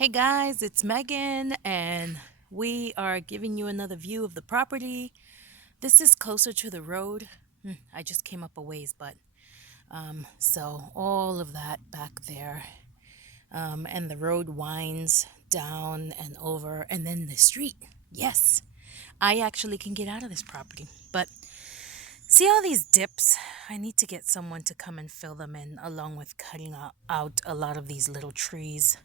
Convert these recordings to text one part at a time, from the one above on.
Hey guys, it's Megan, and we are giving you another view of the property. This is closer to the road. I just came up a ways, but so all of that back there, and the road winds down and over, and then the street. Yes, I actually can get out of this property, but see all these dips? I need to get someone to come and fill them in, along with cutting out a lot of these little trees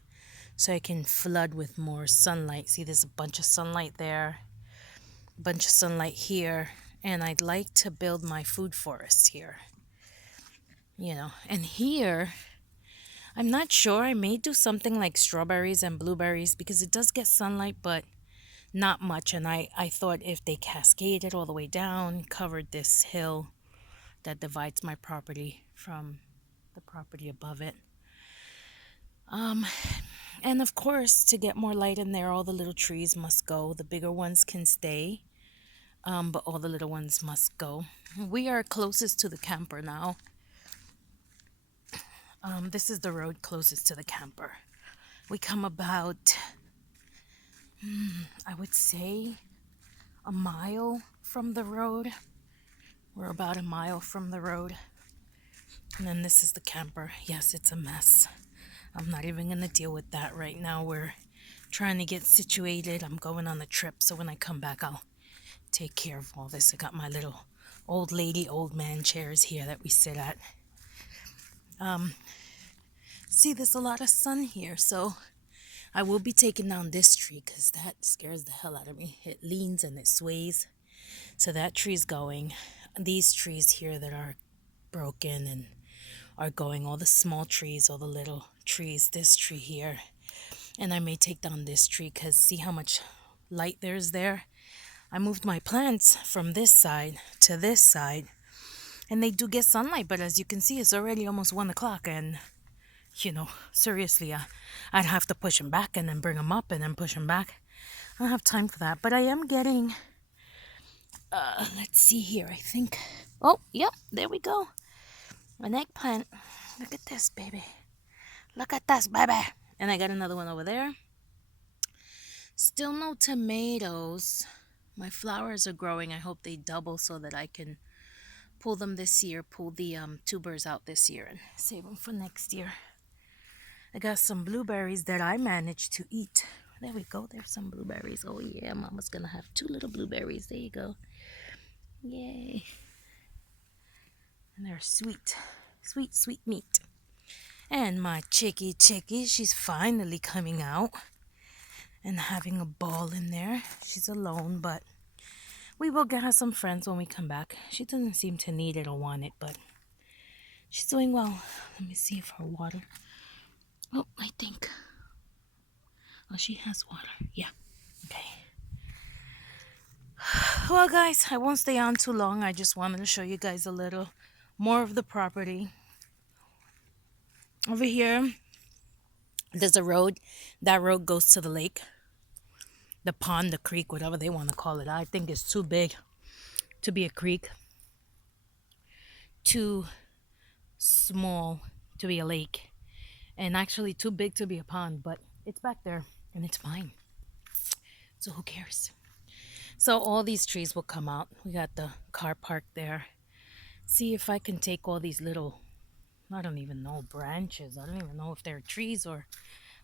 so I can flood with more sunlight. See, there's a bunch of sunlight there, a bunch of sunlight here, and I'd like to build my food forest here. And here, I'm not sure. I may do something like strawberries and blueberries because it does get sunlight, but not much. And I thought if they cascaded all the way down, covered this hill that divides my property from the property above it. And of course, to get more light in there, all the little trees must go. The bigger ones can stay, but all the little ones must go. We are closest to the camper now. This is the road closest to the camper. We come about, I would say, a mile from the road. We're about a mile from the road. And then this is the camper. Yes, it's a mess. I'm not even going to deal with that right now. We're trying to get situated. I'm going on a trip, so when I come back, I'll take care of all this. I got my little old lady, old man chairs here that we sit at. See, there's a lot of sun here, so I will be taking down this tree because that scares the hell out of me. It leans and it sways. So that tree's going. These trees here that are broken and are going, all the small trees, all the little trees, this tree here. And I may take down this tree because see how much light there's there? I moved my plants from this side to this side, and they do get sunlight, but as you can see, it's already almost 1 o'clock, and seriously, I'd have to push them back and then bring them up and then push them back. I don't have time for that, but I am getting, let's see here, I think, oh, yep, there we go, an eggplant. Look at this, baby. Look at this, baby. And I got another one over there. Still no tomatoes. My flowers are growing. I hope they double so that I can pull them this year, pull the tubers out this year and save them for next year. I got some blueberries that I managed to eat. There we go. There's some blueberries. Oh yeah, Mama's gonna have 2 little blueberries. There you go. Yay. And they're sweet. Sweet, sweet meat. And my chickie, she's finally coming out and having a ball in there. She's alone, but we will get her some friends when we come back. She doesn't seem to need it or want it, but she's doing well. Let me see if her water. Oh, I think. Oh, she has water. Yeah. Okay. Well, guys, I won't stay on too long. I just wanted to show you guys a little more of the property. Over here, there's a road. That road goes to the lake, the pond, the creek, whatever they want to call it. I think it's too big to be a creek, too small to be a lake, and actually too big to be a pond, but it's back there and it's fine. So who cares? So all these trees will come out. We got the car parked there. See if I can take all these little, I don't even know, branches. I don't even know if they're trees or,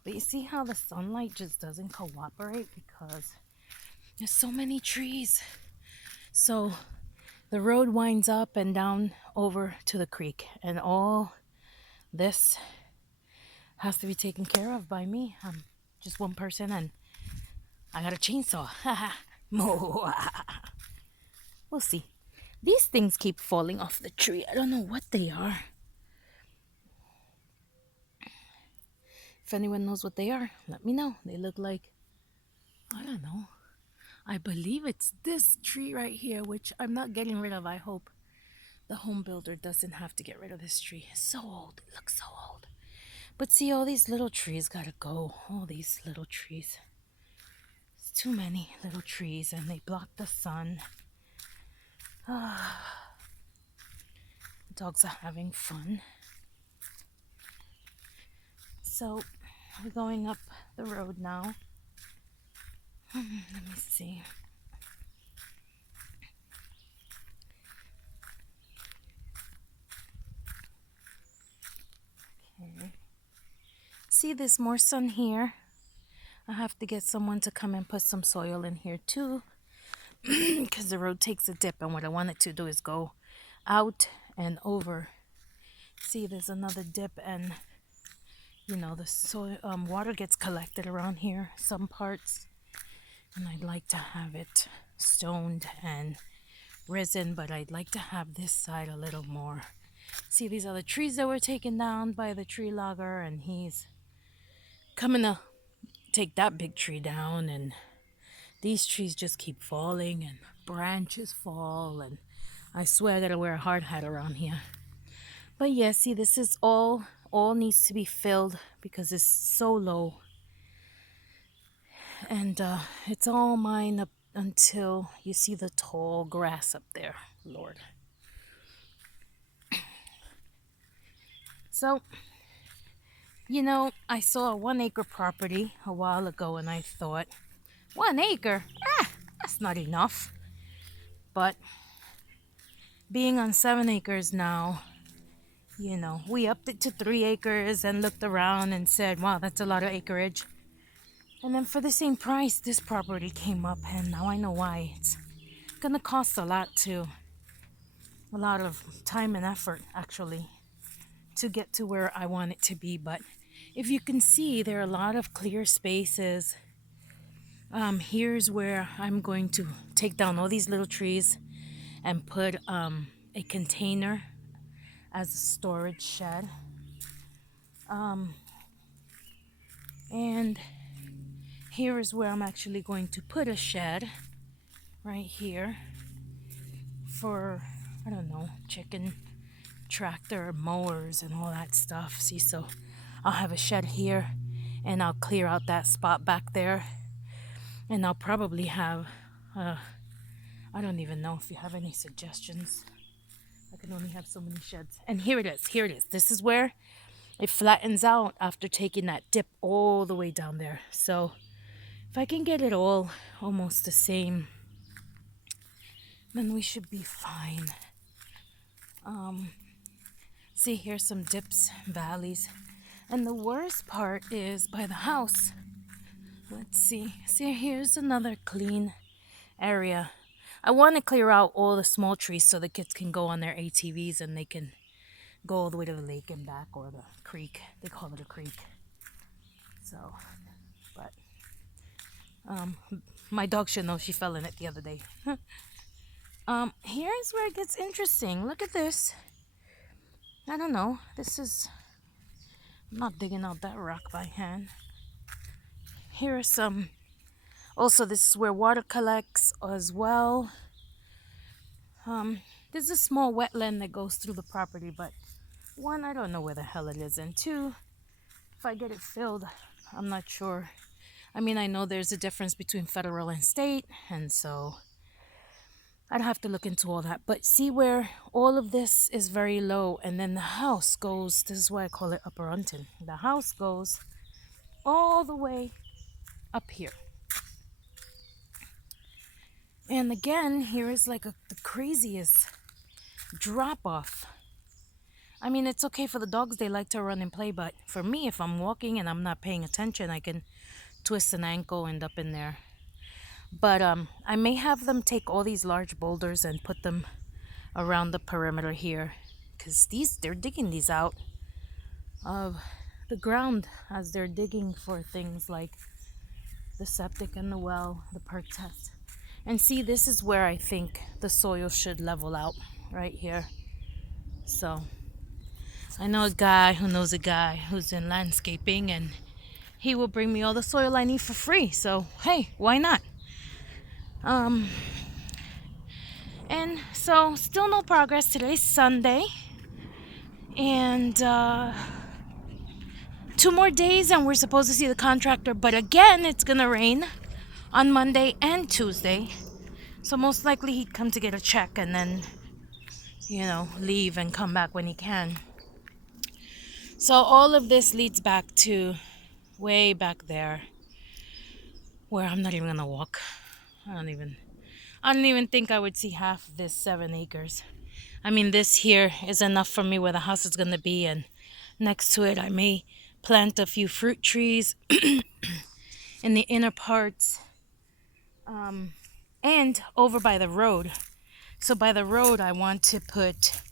but you see how the sunlight just doesn't cooperate because there's so many trees. So the road winds up and down over to the creek, and all this has to be taken care of by me. I'm just one person and I got a chainsaw. We'll see. These things keep falling off the tree. I don't know what they are. If anyone knows what they are, let me know. They look like, I don't know. I believe it's this tree right here, which I'm not getting rid of. I hope the home builder doesn't have to get rid of this tree. It's so old. It looks so old. But see, all these little trees gotta go. All these little trees. It's too many little trees and they block the sun. Dogs are having fun. So we're going up the road now. Let me see. Okay. See, there's more sun here. I have to get someone to come and put some soil in here too, because the road takes a dip, and what I wanted to do is go out and over. See, there's another dip, and the soil water gets collected around here some parts, and I'd like to have it stoned and risen, but I'd like to have this side a little more. See, these are the trees that were taken down by the tree logger, and he's coming to take that big tree down, and these trees just keep falling and branches fall, and I swear I gotta wear a hard hat around here. But yeah, see, this is all needs to be filled because it's so low, and it's all mine up until you see the tall grass up there, Lord. So, I saw a 1 acre property a while ago, and I thought, 1 acre? That's not enough. But being on 7 acres now, we upped it to 3 acres and looked around and said, wow, that's a lot of acreage. And then for the same price, this property came up, and now I know why. It's gonna cost a lot of time and effort, actually, to get to where I want it to be. But if you can see, there are a lot of clear spaces. Here's where I'm going to take down all these little trees and put a container as a storage shed. And here is where I'm actually going to put a shed right here for, I don't know, chicken tractor mowers and all that stuff. See, so I'll have a shed here, and I'll clear out that spot back there, and I'll probably have I don't even know if you have any suggestions. I can only have so many sheds. And here it is. This is where it flattens out after taking that dip all the way down there. So if I can get it all almost the same, then we should be fine. See, here's some dips, valleys. And the worst part is by the house. Let's see. See, here's another clean area. I want to clear out all the small trees so the kids can go on their ATVs and they can go all the way to the lake and back, or the creek. They call it a creek. So, but my dog should know, she fell in it the other day. Here's where it gets interesting. Look at this. I don't know. I'm not digging out that rock by hand. Here are some. Also, this is where water collects as well. There's a small wetland that goes through the property, but one, I don't know where the hell it is, and two, if I get it filled, I'm not sure. I mean, I know there's a difference between federal and state, and so I'd have to look into all that. But see where all of this is very low, and then the house goes, this is why I call it Upper Unton. The house goes all the way up here. And again, here is like the craziest drop off. I mean, it's okay for the dogs, they like to run and play, but for me, if I'm walking and I'm not paying attention, I can twist an ankle, end up in there. But I may have them take all these large boulders and put them around the perimeter here, because they're digging these out of the ground as they're digging for things like the septic and the well, the perk test. And see, this is where I think the soil should level out, right here. So I know a guy who knows a guy who's in landscaping, and he will bring me all the soil I need for free. So hey, why not? And so still no progress. Today's Sunday, and 2 more days and we're supposed to see the contractor, but again it's gonna rain on Monday and Tuesday, so most likely he'd come to get a check and then leave and come back when he can. So all of this leads back to way back there where I'm not even gonna walk. I don't even think I would see half of this 7 acres. I mean, this here is enough for me where the house is gonna be, and next to it I may plant a few fruit trees in the inner parts, and over by the road. So by the road I want to put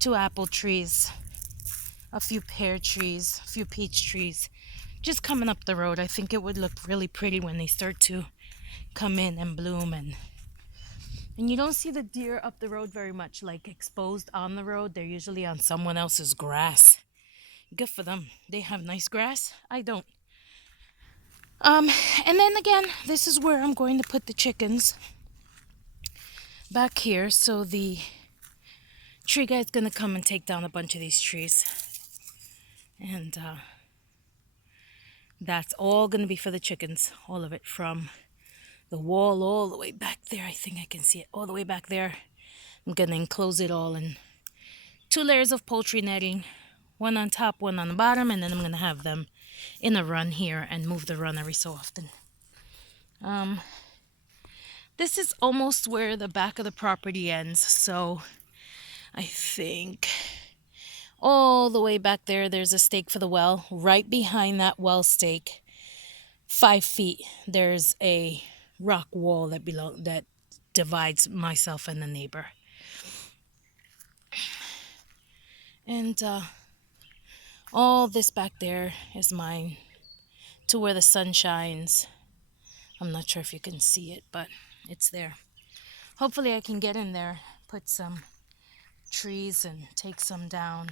2 apple trees, a few pear trees, a few peach trees, just coming up the road. I think it would look really pretty when they start to come in and bloom, and you don't see the deer up the road very much, like exposed on the road. They're usually on someone else's grass. Good for them. They have nice grass. I don't. Um, and then again, this is where I'm going to put the chickens back here. So the tree guy's gonna come and take down a bunch of these trees, and that's all gonna be for the chickens. All of it, from the wall all the way back there. I think I can see it all the way back there. I'm gonna enclose it all in 2 layers of poultry netting, one on top, one on the bottom, and then I'm gonna have them in a run here and move the run every so often. This is almost where the back of the property ends, so I think all the way back there, there's a stake for the well. Right behind that well stake, 5 feet, there's a rock wall that divides myself and the neighbor. And all this back there is mine, to where the sun shines. I'm not sure if you can see it, but it's there. Hopefully I can get in there, put some trees and take some down.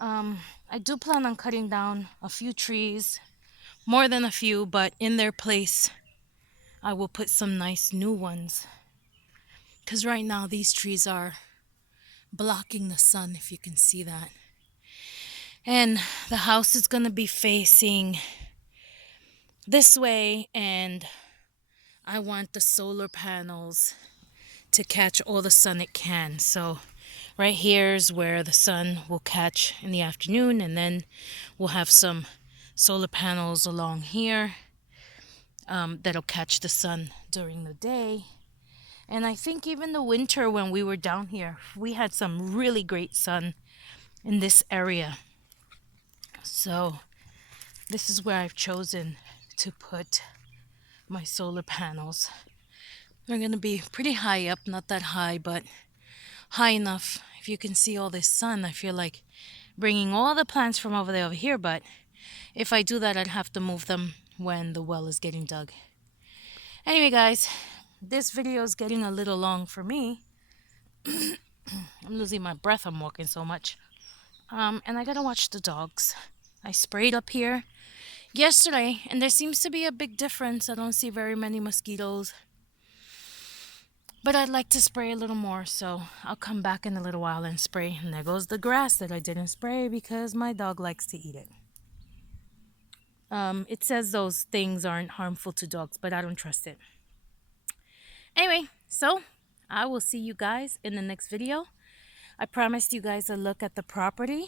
I do plan on cutting down a few trees, more than a few, but in their place I will put some nice new ones, because right now these trees are blocking the sun, if you can see that. And the house is going to be facing this way, and I want the solar panels to catch all the sun it can. So right here is where the sun will catch in the afternoon, and then we'll have some solar panels along here that'll catch the sun during the day. And I think even the winter when we were down here, we had some really great sun in this area. So this is where I've chosen to put my solar panels. They're going to be pretty high up, not that high, but high enough. If you can see all this sun, I feel like bringing all the plants from over there over here, but if I do that, I'd have to move them when the well is getting dug. Anyway, guys, this video is getting a little long for me. I'm losing my breath, I'm walking so much. And I gotta watch the dogs. I sprayed up here yesterday, and there seems to be a big difference. I don't see very many mosquitoes, but I'd like to spray a little more, so I'll come back in a little while and spray. And there goes the grass that I didn't spray because my dog likes to eat it. It says those things aren't harmful to dogs, but I don't trust it. Anyway, so I will see you guys in the next video. I promised you guys a look at the property.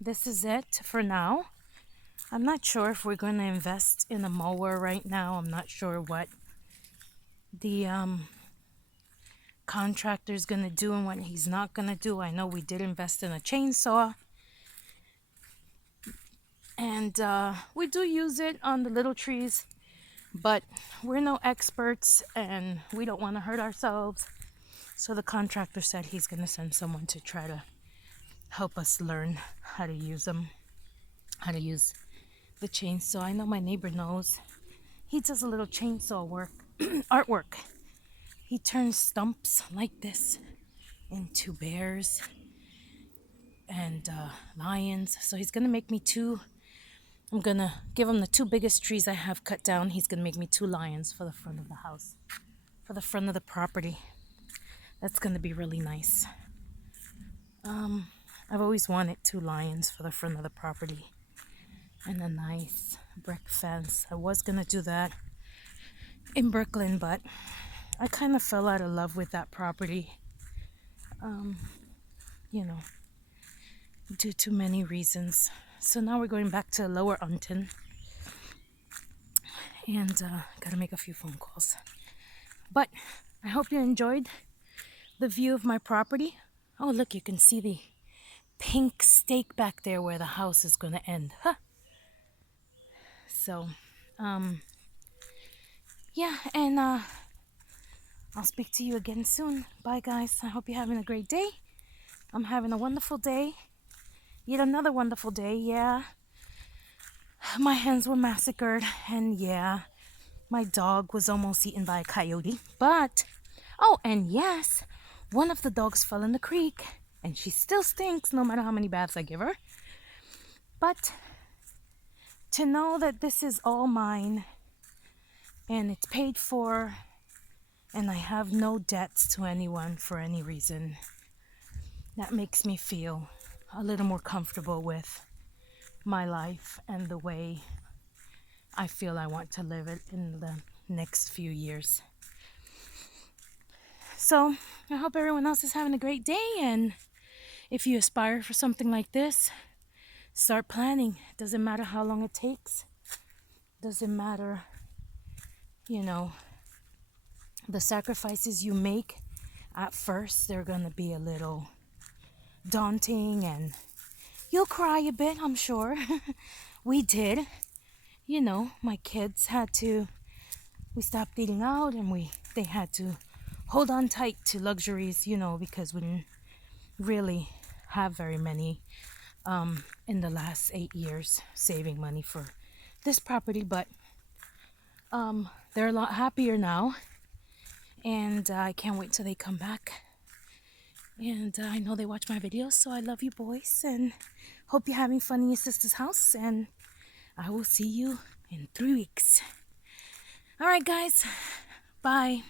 This is it for now. I'm not sure if we're going to invest in a mower right now. I'm not sure what the contractor's going to do and what he's not going to do. I know we did invest in a chainsaw, and we do use it on the little trees, but we're no experts and we don't want to hurt ourselves. So the contractor said he's going to send someone to try to help us learn how to use them, how to use the chainsaw. I know my neighbor knows. He does a little chainsaw work, artwork. He turns stumps like this into bears and lions. So he's going to make me 2. I'm going to give him the 2 biggest trees I have cut down. He's going to make me 2 lions for the front of the house, for the front of the property. That's going to be really nice. I've always wanted 2 lions for the front of the property and a nice brick fence. I was going to do that in Brooklyn, but I kind of fell out of love with that property. Due to many reasons. So now we're going back to Lower Unton and gotta make a few phone calls. But I hope you enjoyed the view of my property. Oh, look, you can see the pink stake back there where the house is gonna end. Huh. So, yeah, and I'll speak to you again soon. Bye, guys. I hope you're having a great day. I'm having a wonderful day. Yet another wonderful day, yeah. My hens were massacred, and yeah, my dog was almost eaten by a coyote. But, oh, and yes, one of the dogs fell in the creek, and she still stinks no matter how many baths I give her. But to know that this is all mine, and it's paid for, and I have no debts to anyone for any reason, that makes me feel a little more comfortable with my life and the way I feel I want to live it in the next few years. So I hope everyone else is having a great day, and if you aspire for something like this, start planning. Doesn't matter how long it takes. Doesn't matter, the sacrifices you make. At first, they're gonna be a little daunting and you'll cry a bit, I'm sure. We did. My kids we stopped eating out, and they had to hold on tight to luxuries, because we didn't really have very many in the last 8 years saving money for this property. But they're a lot happier now, and I can't wait till they come back. And I know they watch my videos, so I love you boys, and hope you're having fun in your sister's house, and I will see you in 3 weeks. All right, guys. Bye.